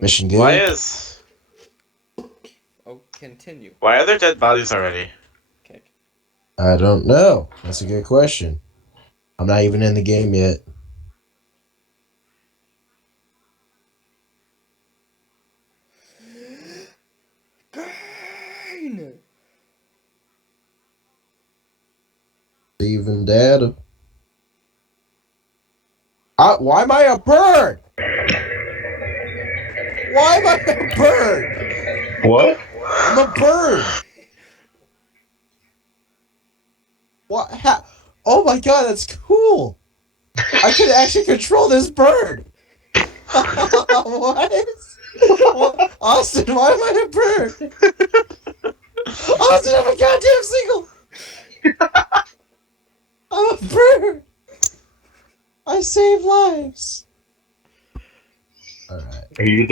Mission Why good? is... Oh, continue. Why are there dead bodies already? Okay. I don't know. That's a good question. I'm not even in the game yet. Green! Even data. Why am I a bird? Why am I a bird? What? I'm a bird. What? Oh my god, that's cool. I can actually control this bird. What? Austin, why am I a bird? Austin, I'm a goddamn single. I'm a bird. I save lives. All right. Are you